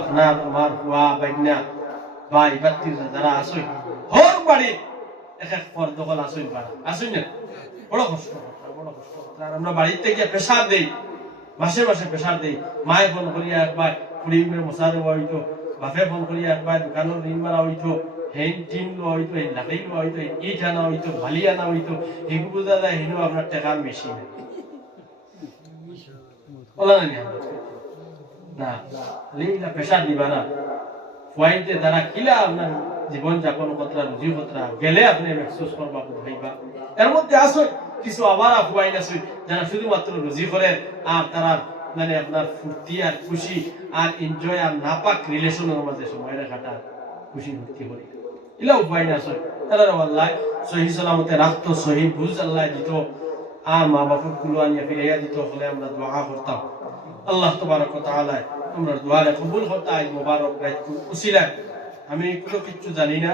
আপনার আমার হুয়া বাইনা ভাই বাত্তি যারা আসই হর বাড়ি এক এক পর দখল আসই পারা আসই না বড় কষ্ট বড় কষ্ট আর আমরা বাড়িতে গিয়ে প্রেসার দেই মাসে মাসে প্রেসার দেই মায়ে ফোন করিয়া একবার কুড়িমের মশারে হইতো বাপে ফোন করিয়া একবার দোকানের ঋণ মারা হইতো হেন টিম হইতো এই লাগাই হইতো ইট আনা হইতো ভালি আনা হইতো এগুলো বোঝা যায় হেন আপনার টাকার মেশিন বলা না লিলা প্রেসার দিবা না ফুয়াইতে দ্বারা কিলা আপনার জীবন যাপন কতরা রুজি কতরা গেলে আপনি মেহসুস করবা ভাইবা এর মধ্যে আসো কিছু আবার ফুয়াইন আছে যারা শুধুমাত্র রুজি করে আর তারা মানে আপনার ফুর্তি আর খুশি আর এনজয় আর নাপাক রিলেশনের মাঝে সময় কাটা খুশি ফুর্তি করে ইলা ফুয়াইন আছে তারা আল্লাহ সহি সালামতে রাখতো সহি বুঝ আল্লাহ দিত আর মা বাপের কুলো আনিয়া ফিরাইয়া দিত হলে আমরা দোয়া করতাম আল্লাহ তবারক ওয়া তাআলা আমরা দোয়ারে কবুল করতে আই মোবারক রাইত উসিলায় আমি কোনো কিছু জানি না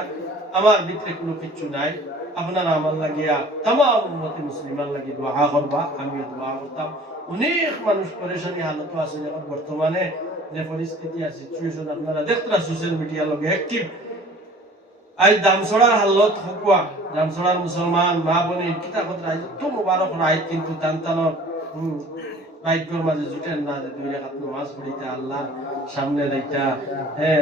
আমার ভিতরে কোনো কিছু নাই আপনারা আমার লাগিয়া तमाम উম্মতে মুসলিমান লাগি দোয়া করবা আমিও দোয়া করতাম অনেক মানুষ পরেশানি হালত আছে যখন বর্তমানে যে পরিস্থিতি আছে সিচুয়েশন আপনারা দেখতেরা সোশ্যাল মিডিয়া লগে অ্যাক্টিভ আই দামছড়ার হালত হকুয়া দামছড়ার মুসলমান মা বলি কিতা কথা আই তো মোবারক রাইত কিন্তু তানতানোর বাইকর মাঝে জুটেন না যে দুই রাকাত নামাজ পড়িতে আল্লাহর সামনে যাইতা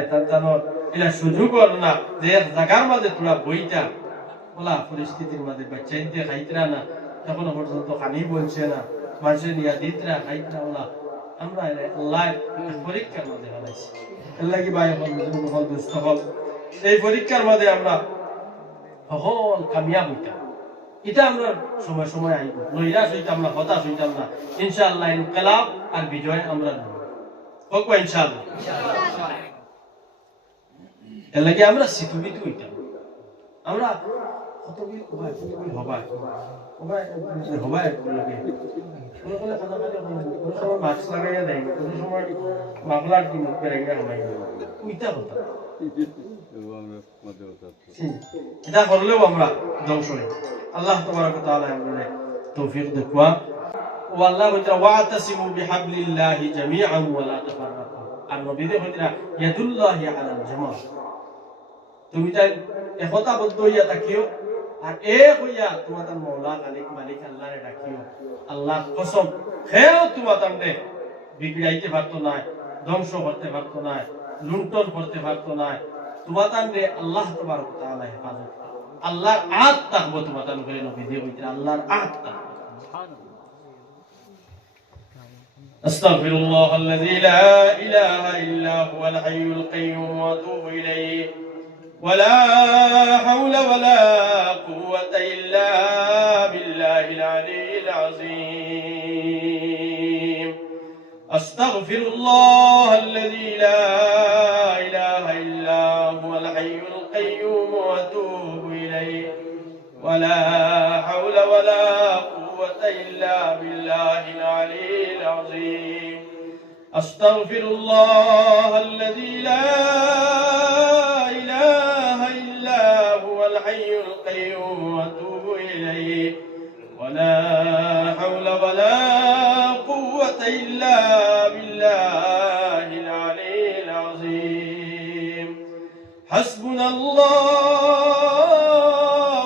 তানতানোর এটা সুযোগ হল না যে এক জায়গার মাঝে তোরা বইটা বলা পরিস্থিতির মাঝে বাচ্চাইতে খাইতরা না এখনো পর্যন্ত খানি বলছে না মানুষের নিয়া দিতরা খাইতরা বলা আমরা আল্লাহ পরীক্ষার মাঝে হারাইছি আল্লাহ কি ভাই হল দুস্থ হল এই পরীক্ষার মাঝে আমরা হল কামিয়াব হইতাম এটা আমরা সময় সময় আইব নৈরাশ হইতাম না হতাশ হইতাম না ইনশাআল্লাহ ইনকিলাব আর বিজয় আমরা হোক ইনশাআল্লাহ এর লাগে আমরা সিতুবিত হইতাম আমরা কতবি হবাই লাগে কোন কোন কথা কাজে কোন সময় মাস্ক লাগাইয়া দেয় কোন সময় মামলার কি মুখ পেরে গিয়ে হবাই উইতা হতো এটা করলেও আমরা ধ্বংস হই আল্লাহ তাবারক ওয়া তাআলা আমাদের তৌফিক দেওয়া ও আল্লাহ বলতে ওয়াতাসিমু বিহাবলিল্লাহি জামিআন ওয়া লা তাফাররাকু আর নবীদের হইতরা ইয়াদুল্লাহি আলাল জামা তুমি তাই একতাবদ্ধ হইয়া থাকিও আর এক হইয়া তোমাদের মওলা মালিক আল্লাহরে ডাকিও আল্লাহর কসম হেও তোমাদের বিগড়াইতে পারতো না ধ্বংস করতে পারতো না লুণ্ঠন করতে পারতো না তোমাদের আল্লাহ তাবারক ওয়া তাআলা হেফাজত আল্লাহর আত তাকবো তোমাদের করে নবী দিয়ে হইতে আল্লাহর আত তাকবো সুবহানাল্লাহ আস্তাগফিরুল্লাহ আল্লাযী লা ইলাহা ইল্লা হুয়াল হাইয়ুল কাইয়্যুম ওয়া আতুবু ইলাইহি ولا حول ولا قوة إلا بالله العلي العظيم أستغفر الله الذي لا إله إلا هو الحي القيوم وأتوب إليه ولا حول ولا قوة إلا بالله العلي العظيم أستغفر الله الذي لا الحي القيوم واتوب اليه ولا حول ولا قوة الا بالله العلي العظيم حسبنا الله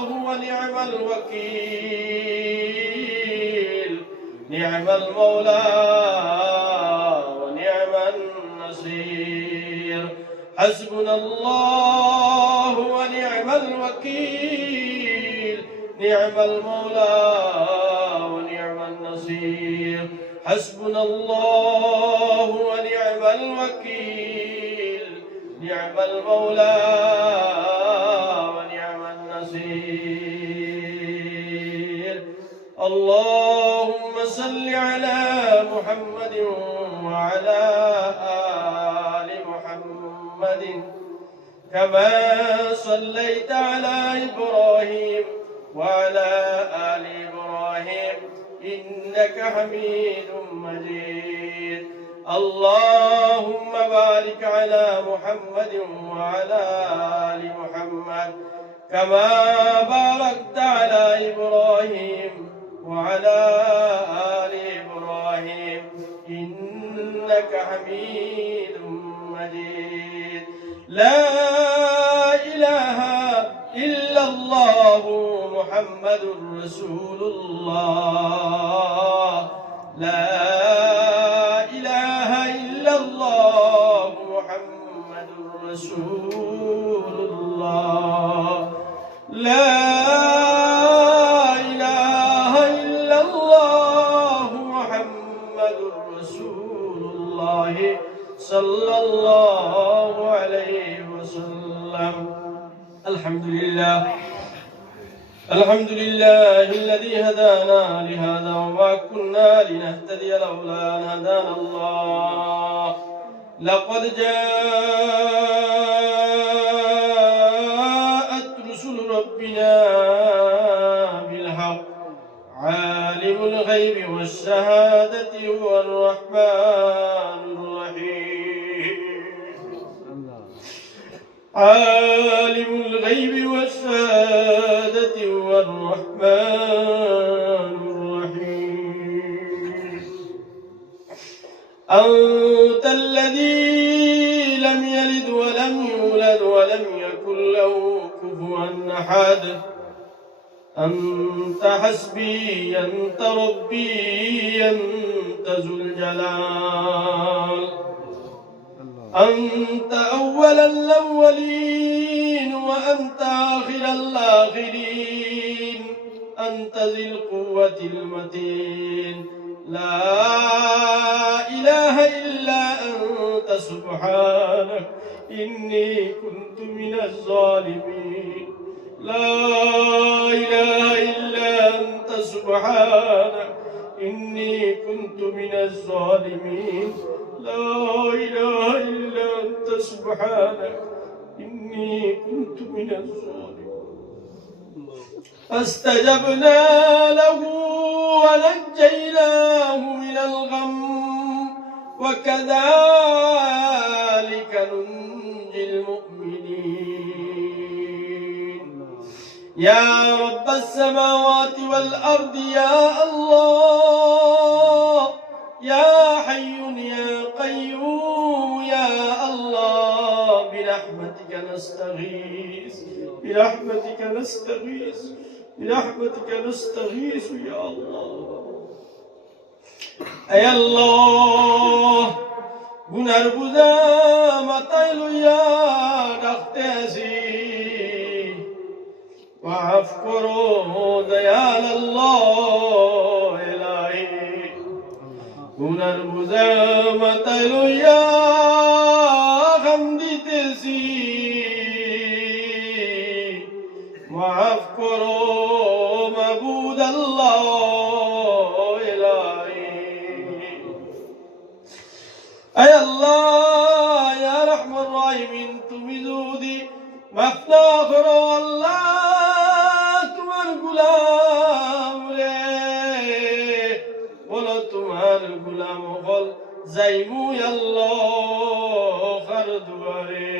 ونعم الوكيل نعم المولى ونعم النصير حسبنا الله ونعم الوكيل نعم المولى ونعم النصير حسبنا الله ونعم الوكيل نعم المولى ونعم النصير اللهم صل على محمد وعلى آل محمد كما صليت على إبراهيم وعلى آل إبراهيم إنك حميد مجيد اللهم بارك على محمد وعلى آل محمد كما باركت على إبراهيم وعلى آل إبراهيم إنك حميد لا إله إلا الله محمد رسول الله لا إله إلا الله محمد رسول الله لا إله إلا الله محمد رسول الله صلى الله عليه وسلم. الحمد لله الذي هدانا لهذا وما كنا لنهتدي لولا أن هدانا الله لقد جاءت رسل ربنا بالحق عالم الغيب والشهادة هو الرحمن الرحيم عالم الغيب والشهادة هو الرحمن الرحيم أنت الذي لم يلد ولم يولد ولم يكن له كفوا أحد أنت حسبي أنت ربي أنت ذو الجلال أنت أول الأولين وأنت آخر الآخرين أنت ذي القوة المتين لا إله إلا أنت سبحانك إني كنت من الظالمين لا إله إلا أنت سبحانك إني كنت من الظالمين لا إله إلا أنت سبحانك إني كنت من الظالمين فاستجبنا له ونجيناه من الغم وكذلك ننجي المؤمنين يا رب السماوات والأرض يا الله يا حي يا قيوم يا الله برحمتك نستغيث برحمتك نستغيث برحمتك نستغيث يا الله أي الله গুনার বুঝা মাথায় লইয়া ডাকতে আসি মাফ করো দয়াল আল্লাহ ইলাহি গুনার বুঝা মাথায় লইয়া কান্দিতেছি মাফ করো মাবুদ আল্লাহ أي الله يا رحم الراحمين তুমি যদি মাফ না করো আল্লাহ তোমার গোলাম রে বলো তোমার গোলাম হল যাইমু আল্লাহ খার দুয়ারে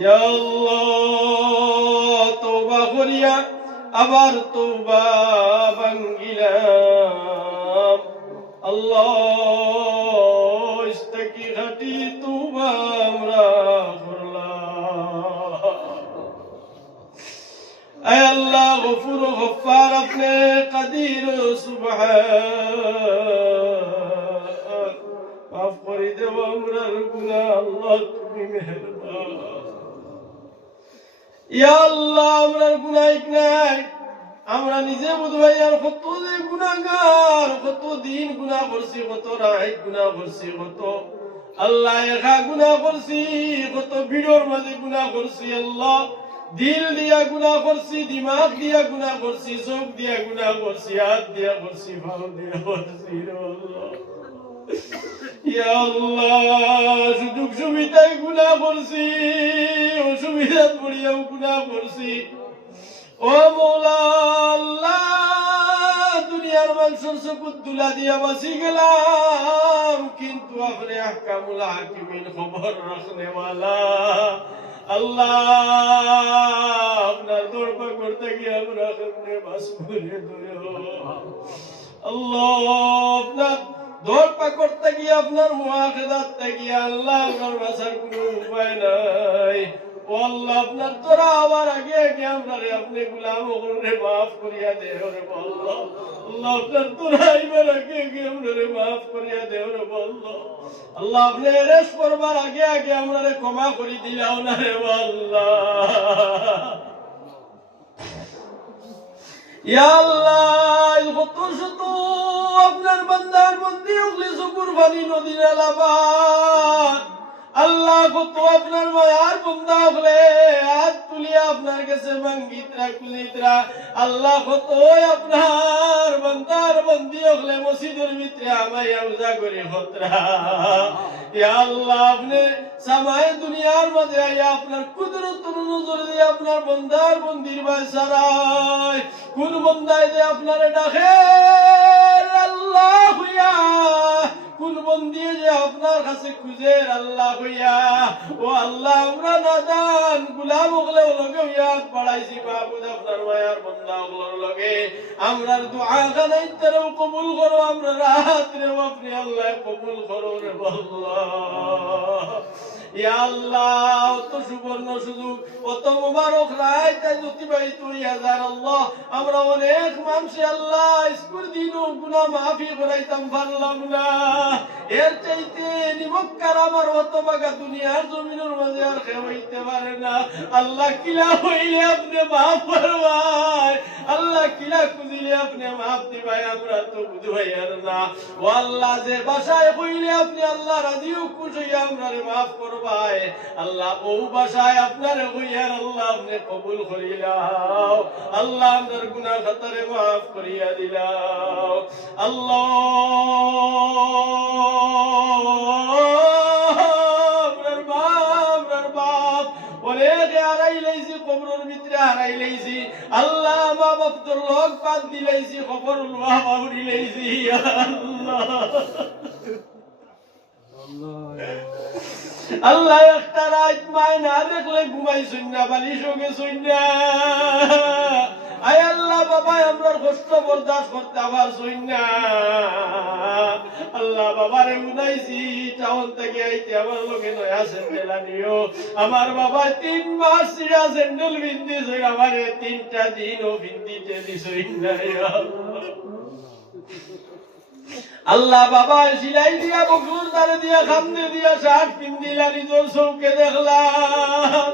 ইয়া আল্লাহ তওবা করিয়া আবার তওবা ভাঙ্গিলাম আল্লাহ ইস্তাকি ঘাটি তুবা আমরা করলাম আয় আল্লাহ গফুর গফার আপনি কাদির সুবহান মাফ করে দেব আমরার গুনাহ আল্লাহ তুমি মেহেরবান ইয়া আল্লাহ আমরার গুনাহ নাই আমরা নিজে বুঝবাই আর কত যে গুনাহগার কত দিন গুনাহ করছি কত রাত গুনাহ করছি কত আল্লাহ একা গুনাহ করছি কত ভিড়র মাঝে গুনাহ করছি আল্লাহ দিল দিয়া গুনাহ করছি দিমাগ দিয়া গুনাহ করছি চোখ দিয়া গুনাহ করছি হাত দিয়া করছি পা দিয়া করছি আল্লাহ ইয়া আল্লাহ সুযোগ সুবিধায় গুনাহ করছি অসুবিধা পড়িয়াও গুনাহ করছি ও মৌলা আল্লাহ দুনিয়ার মানুষের চকুত দুলা দিয়া বাঁচি গেলাম কিন্তু আপনি আহকামুল হাকিমিন খবর রাখনেওয়ালা আল্লাহ আপনার দরবার করতে গিয়ে আমরা কেমনে বাঁচবো আল্লাহ আপনার দৌড় পাকড় থেকে আপনার মুআখিদাত থেকে আল্লাহ আপনার বাঁচার কোনো উপায় নাই। ও আল্লাহ আপনার তোরা আমার আগে আগে আমরা আপনি গুলাম ওগুলোরে মাফ করিয়া দে রে আল্লাহ। আল্লাহ আপনার তোরা এবার আগে আগে আমরা মাফ করিয়া দে রে আল্লাহ। আল্লাহ আপনি রেস করবার আগে আগে আমরা ক্ষমা করে দিলাও না রে আল্লাহ। ইয়া আল্লাহ কত শত আপনার বান্দার মধ্যে উগলি সুকুর পানি নদীর আলাবাদ আল্লাহ কত আপনার মায়ার বান্দা হলে হাত তুলিয়া আপনার কাছে মাঙ্গিতরা কুলিতরা আল্লাহ কত আপনার বান্দার বন্দি হলে মসজিদের ভিতরে আমায় আমজা করে হতরা। ইয়া আল্লাহ আপনি সামায়ে দুনিয়ার মাঝে আইয়া আপনার কুদরতুর নজর দিয়ে আপনার বান্দার বন্দির বাসারায় কোন বান্দায় দে আপনারে ডাকে আল্লাহ হইয়া কোন বন্দি যে আপনার কাছে খুঁজে আল্লাহ হইয়া। ও আল্লাহ আমরা নাদান গুলাম ওগুলো লগে হইয়া পড়াইছি বাবুদ আপনার মায়ার বান্দা ওগুলোর লগে আমরার দুআ গানাই তেরো কবুল করো আমরা রাত্রেও আপনি আল্লাহ কবুল করো রে আল্লাহ। ইয়া আল্লাহ অত সুবর্ণ সুযোগ অত মোবারক রাত অতিবাহিত হইয়া যায় আল্লাহ আমরা অনেক মানুষে আল্লাহ স্কুল দিনও গুনাহ মাফি করাইতাম পারলাম না। এর চাইতে নিমক্কার আমার হতভাগা দুনিয়ার জমিনের মাঝে আর কেউ হইতে পারে না। আল্লাহ কিলা হইলে আপনি মাফ করবাই, আল্লাহ কিলা খুঁজিলে আপনি মাফ দিবাই আমরা তো বুঝবাই আর না। ও আল্লাহ যে বাসায় হইলে আপনি আল্লাহ রাজিও খুশ হইয়া আমরা মাফ করবাই আল্লাহ ও বাসায় আপনার হইয়ার আল্লাহ আপনি কবুল করিলাও। আল্লাহ আপনার গুনাহ খাতারে মাফ করিয়া দিলাও। আল্লাহ কবরের ভিতরে হারাই লাইছি আল্লাহ মা বাপর লোক পাক দিলাইছি খবর লওয়া বাউরি লাইছি আল্লাহ একটা রাত মায় না দেখলে ঘুমাইছুন না বালিশ গেছুন না। আয় আল্লাহ বাবা আমরা কষ্ট বরদাস্ত করতে পারছুন না। আল্লাহ বাবারে উনাইছি টাউন থেকে আইতে আমার লোকে নয়া স্যান্ডেল আনিও। আমার বাবা 3 মাস সিরা স্যান্ডেল বিন্দিছে আমারে 3টা দিনও বিন্দিতে দিছুন না। আল্লাহ বাবা সিলাই দিয়া বকলুর দারে দিয়া খামনে দিয়া শার্ট পিন্দিলা নিজের চৌকে দেখলাম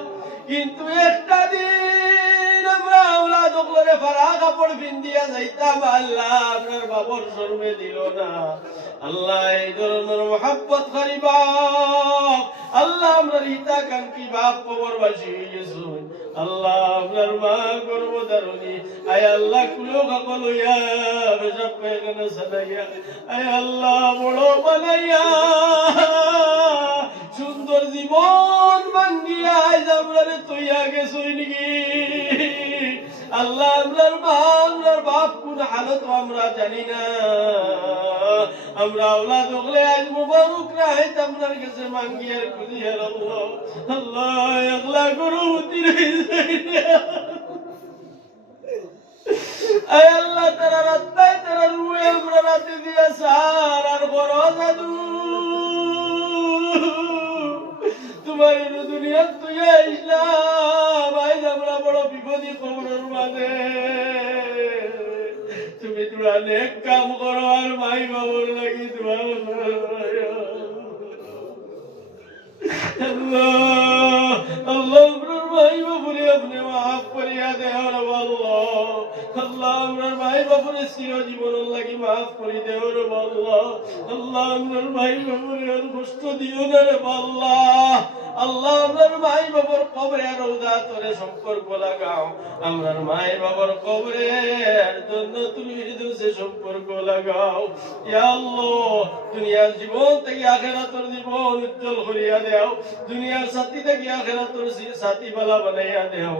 কিন্তু একটা দিন আমরা ওলা দোকলরে ফারা কাপড় পিন্দিয়া যাইতাম আল্লাহ আপনার বাবর শরমে দিল না। আল্লাহ এই ধরনের মহাব্বত করি বাপ আল্লাহ আমরা হিতা কাঙ্ক্ষী বাপ কবরবাসী হইয়েছুন। আল্লাহ আপনার মা গর্ভধারণী আয় আল্লাহ কুলো কাকল হইয়া বেশাব পায়খানা সাদাইয়া আয় আল্লাহ বড় বানাইয়া সুন্দর জীবন ভাঙ্গিয়া আজ আপনারে তৈয়া গেছই নাকি। আল্লাহ আপনার মা আপনার বাপ কোন হালত আমরা জানি না। আমরা আওলাদ হলে আজ মুবারক রাত আপনার কাছে মাঙ্গিয়ার খুঁজিয়ার আল্লাহ আল্লাহ একলা গর্ভবতী রয়েছে আয় আল্লাহ তারা রাস্তায় তারা রুয়ে আমরা রাতে দিয়া সার আর বড় জাদু তোমার দুনিয়া তুই ইসলাম আজ আমরা বড় বিপদী খবরের মাঝে তুমি তোরা নেক কাম করো আর মাই বাবুর লাগি তোমার আল্লাহ আল্লাহ আপনার মাই বাবুরে আপনি মাফ করিয়া দেও রে আল্লাহ। আল্লাহ আপনার মাই বাবুরে চিরজীবন লাগি মাফ করি দেও রে আল্লাহ। আল্লাহ আপনার মাই বাবুরে আর কষ্ট দিও না রে আল্লাহ। আল্লাহ আপনার মাই বাবার কবরে রওজা তোরে সম্পর্ক লাগাও। আপনার মাই বাবার কবরের জন্য তুমি ফিরদৌসে সম্পর্ক লাগাও। ইয়া আল্লাহ দুনিয়ার জীবন থেকে আখিরাতের জীবন উজ্জ্বল করিয়া দাও। দুনিয়ার সাথী থেকে আখিরাতের সাথী বালা বানাইয়া দাও।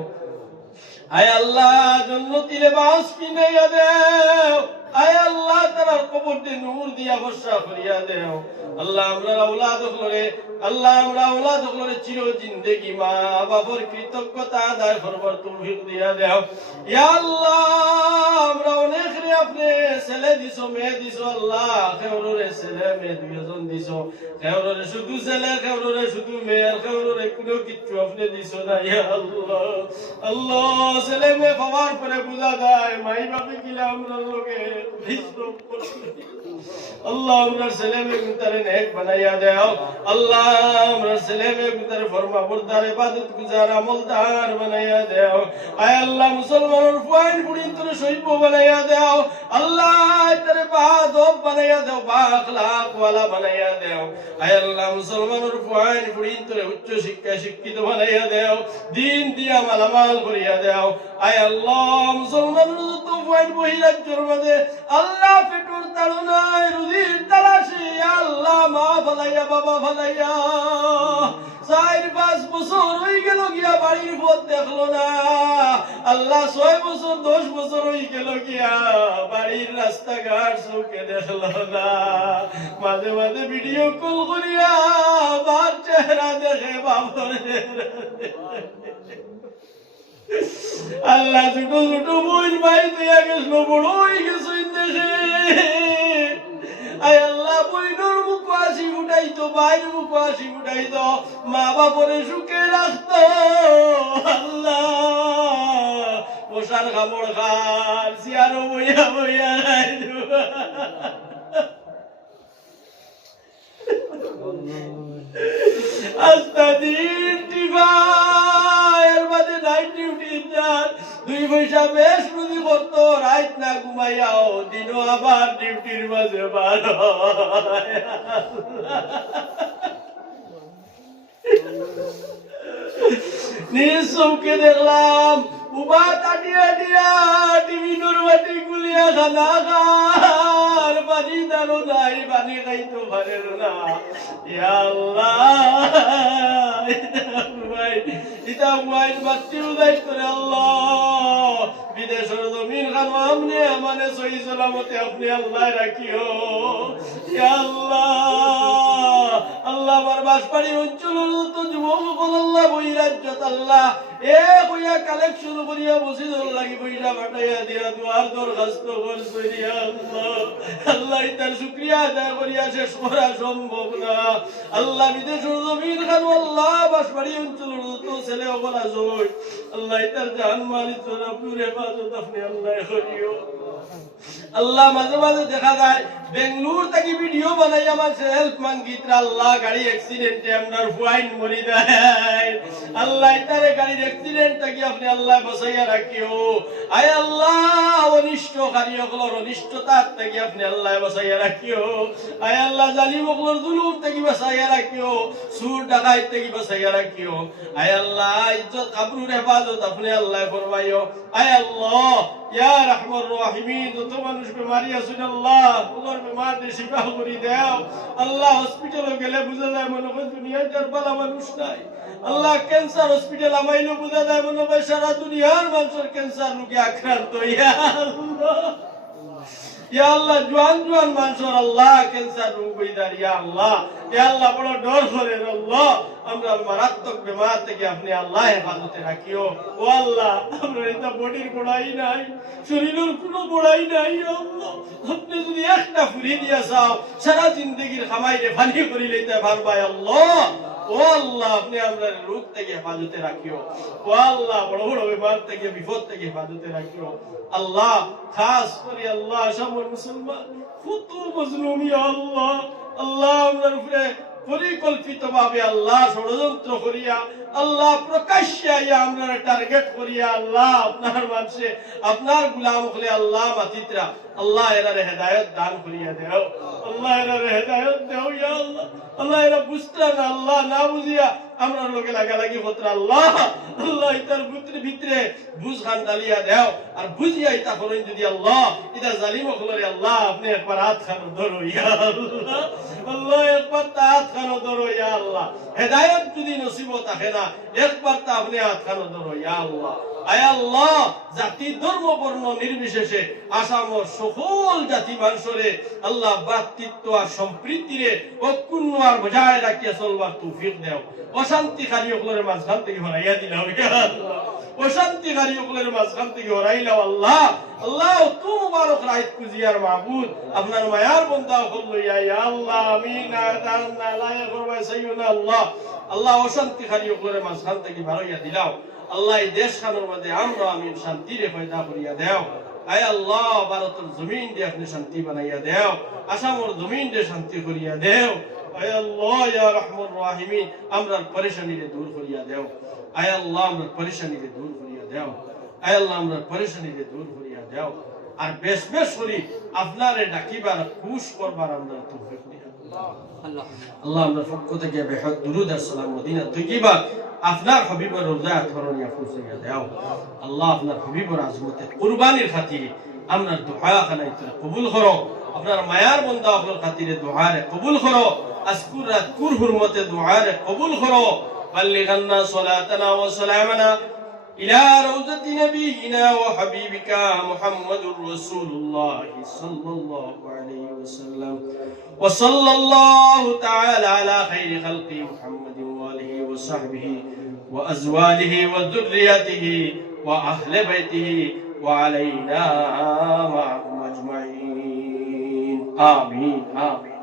আয় আল্লাহ জান্নাতি লিবাস কিনাইয়া দাও। আয় আল্লাহ তার কবরতে নূর দিয়া বর্ষা করিয়া দেও আল্লাহ আমরা আওলাদ হলরে আল্লাহ আমরা আওলাদ হলরে চির জিন্দেগি মা বাবার কৃতজ্ঞতা আদায় করবার তৌফিক দিয়া দেও ইয়া আল্লাহ আমরা অনেক রে আপনি ছেলে দিছো মেয়ে দিছো আল্লাহ কেউরে ছেলে মেয়ে দুইজন দিছো কেউরে শুধু ছেলে কেউরে শুধু মেয়ে কেউরে কোনো কিছু আপনি দিছো না ইয়া আল্লাহ আল্লাহ ছেলে মেয়ে পাওয়ার পরে বুঝা যায় মাই বাপে কিলা আমরা লোকে পরিশ্রম করতে আল্লাহ আমরা ছেলে মেয়ে তারে নেক বানাইয়া দাও আল্লাহ আমরা ছেলে মেয়ে তারে ফরমাবরদার ইবাদত গুজার আমলদার বানাইয়া দাও আয় আল্লাহ মুসলমানের ফুয়াইন ফুড়িন তোরে সৈব বানাইয়া দাও আল্লাহ তারে বাদব বানাইয়া দাও বা আখলাক ওয়ালা বানাইয়া দাও আয় আল্লাহ মুসলমানের ফুয়াইন ফুড়িন তোরে উচ্চ শিক্ষা শিক্ষিত বানাইয়া দাও দিন দিয়া মালামাল করিয়া দাও আয় আল্লাহ মুসলমানের যত ফুয়াইন বহিরাজ্যের মাঝে আল্লাহ পেটুর তাড়নায় রুজির তালাশে আল্লাহ মা ফালাইয়া বাবা ফালাইয়া 4-5 বছর হয়ে গেল গিয়া বাড়ির পথ দেখলো না আল্লাহ 6 বছর 10 বছর হয়ে গেল গিয়া বাড়ির রাস্তাঘাট চোখে দেখলো না মাঝে মাঝে ভিডিও কল করিয়া বার চেহারা দেখে বাবার আল্লাহ ছোট ছোট বই ভাই দিয়া গেছিল বড় হয়ে গেছে দেখে আয় আল্লাহ বইনোর মুখ হাসি ফুটাইতো ভাইয়ের মুখ হাসি ফুটাইতো মা বাপরে সুখে রাখতো আল্লাহ পোষার খাবড় খার সিয়ারো বইয়া বইয়া খাইতো আস্তা দিন টিফায়ের বাদে নাইট ডিউটি যান 2 পয়সা বেশ রুজি করতো রাত না ঘুমাইয়াও দিনও আবার ডিউটির মাঝে বার নিজ চৌকে দেখলাম উবা তাটিয়া দিয়া টিভি নরবাটি গুলিয়া খানা খার পানি দানো নাই পানি খাইতো পারে না ইয়া আল্লাহ ইতা মুআইন বাতি উদাই করে আল্লাহ বিদেশের জমিন খান আমনে আমানে সহি সালামতে আপনি আল্লাহ রাখিও ইয়া আল্লাহ আল্লাহ বারবাস পারি অঞ্চলের তো যুবক আল্লাহ বৈরাজ্যত আল্লাহ এ কইয়া কালেকশন করিয়া বসে লাগি পয়সা পাঠাইয়া দিয়া দুয়ার দরখাস্ত করছে ইয়া আল্লাহ আল্লাহ তার শুকরিয়া আদায় করিয়া শেষ করা সম্ভব না আল্লাহ বিদেশের জমিন খান আল্লাহ বাসবাড়ি অঞ্চলের তো ছেলে ওগুলা জয় আল্লাহ তার জান মালি তোর আপনার হেফাজত আপনি আল্লাহ করিও আল্লাহ মাঝে মাঝে দেখা যায় বেঙ্গলুর থেকে ভিডিও বানাই আমার হেল্প মাঙ্গিত্রা আল্লাহ গাড়ি অ্যাক্সিডেন্টে আমরার ফুয়াইন মরি দেয় আল্লাহ তারে গাড়ির অ্যাক্সিডেন্ট থেকে আপনি আল্লাহ বাঁচাইয়া রাখিও আয় আল্লাহ অনিষ্টকারী সকলের অনিষ্টতার থেকে আপনি আল্লাহ বাঁচাইয়া রাখিও আয় আল্লাহ জালিম সকলের জুলুম থেকে বাঁচাইয়া রাখিও সুর ডাকাইত থেকে বাঁচাইয়া রাখিও আয় আল্লাহ ইজ্জত আবরুর হেফাজত আপনি আল্লাহ ফরমাইও আয় আল্লাহ ইয়া রাহমার রাহিমিন যত মানুষ বেমারি আছেন আল্লাহ ওগুলোর বেমারদের শিফা করে দাও আল্লাহ হসপিটালে গেলে বুঝা যায় মনে হয় দুনিয়ার যার বালা মানুষ নাই আল্লাহ ক্যান্সার হসপিটাল আমাইলো বুঝা যায় মনে হয় সারা দুনিয়ার মানুষের ক্যান্সার রোগে আক্রান্ত ইয়া আল্লাহ ইয়া আল্লাহ জওয়ান জওয়ান মানুষের আল্লাহ ক্যান্সার রোগ হইদার ইয়া আল্লাহ বড় ডর করে আল্লাহ আমরা মারাত্মক বেমার থেকে আপনি আল্লাহ হেফাজতে রাখিও ও আল্লাহ আমরা এটা বডির বড়াই নাই শরীরের কোনো বড়াই নাই আল্লাহ আপনি যদি একটা ফুরি দিয়া চাও সারা জিন্দগির খামাইরে ফানি করি লইতে পারবাই আল্লাহ ও আল্লাহ আপনি আমরা রোগ থেকে হেফাজতে রাখিও ও আল্লাহ বড় বড় বেমার থেকে বিপদ থেকে হেফাজতে রাখিও আল্লাহ খাস করে আল্লাহ সবার মুসলমান কত মজলুম ইয়া আল্লাহ আল্লাহ আমরার উপরে পরিকল্পিতভাবে আল্লাহ ষড়যন্ত্র করিয়া আল্লাহ প্রকাশ্যে আমরা টার্গেট করিয়া আল্লাহ আপনার মানুষে আপনার গোলাম হলে আল্লাহ মাতিত্রা আল্লাহ এরারে হেদায়েত দান করিয়া দেও আল্লাহ এরারে হেদায়েত দেও ইয়া আল্লাহ আল্লাহ এরা বুঝতা না আল্লাহ না বুঝিয়া আমরা লোকে লাগালাগি হতরা আল্লাহ আল্লাহ ইতার ভিতরে বুঝ খান ডালিয়া দেও আর বুঝিয়া ইতা করেন যদি আল্লাহ ইতা জালিম হলরে আল্লাহ আপনি একবার হাত খান ধরো ইয়া আল্লাহ আল্লাহ একবার হাত খান ধরো ইয়া আল্লাহ হেদায়েত যদি নসিব থাকে না একবার তা আপনি হাত খান ধরো ইয়া আল্লাহ আয় আল্লাহ জাতি ধর্ম বর্ণ নির্বিশেষে আসামর সকল জাতি মানুষরে আল্লাহ ভ্রাতৃত্ব আর সম্প্রীতিরে অক্ষুণ্ণ আর বজায় রাখিয়া চলবার তৌফিক দেও অশান্তিকারী সকলের মাঝখান থেকে হরাইয়া দিলাম অশান্তিকারী সকলের মাঝখান থেকে হরাইলাম আল্লাহ আল্লাহ তু মুবারক রাইত কুজিয়ার মাহবুদ আপনার মায়ার বন্দা সকল লইয়া ইয়া আল্লাহ আমিন আতানা লা ইয়াকুরবা সাইয়্যিদুনা আল্লাহ আল্লাহ অশান্তিকারী সকলের মাঝখান থেকে বারইয়া দিলাও আল্লাহ এই দেশ খানের মধ্যে আমরা আমিন শান্তিরে পয়দা করিয়া দেও আয় আল্লাহ ভারতের জমিন দিয়ে আপনি শান্তি বানাইয়া দেও আসামের জমিন দিয়ে শান্তি করিয়া দেও আয় আল্লাহ ইয়া রাহমান রাহিমিন আমরার পরেশানিরে দূর করিয়া দেও আয় আল্লাহ আমরার পরেশানিরে দূর করিয়া দেও আয় আল্লাহ আমরার পরেশানিরে দূর করিয়া দেও আর বেশ বেশ করি আপনারে ডাকিবার খুশ করবার আমরা তৌফিক দিও আল্লাহ আমরার পক্ষ থেকে বেহদ দুরুদ আর সালাম মদিনা তৈয়বা আপনার হাবিবের রোজা ধরনিয়া পৌঁছাইয়া দাও আল্লাহ আপনার হাবিবের আজমতে কুরবানির খাতিরে আপনার দোয়া খানাইতে কবুল করো আপনার মায়ার বান্দা আপনার খাতিরে দোয়ারে কবুল করো আজকুর রাত কুর হুরমতে দোয়ারে কবুল করো বাল্লিগান্না সালাতানা ওয়া সালামানা ইলা রাউজাতি নবিয়িনা ওয়া হাবিবিকা মুহাম্মাদুর রাসূলুল্লাহ সাল্লাল্লাহু আলাইহি ওয়াসাল্লাম ওয়া সাল্লাল্লাহু তাআলা আলা খাইরি খালকি মুহাম্মাদিন ওয়া আলিহি ওয়া সাহবিহি وأزواجه وذريته وأهل بيته وعلينا معهم أجمعين آمين آمين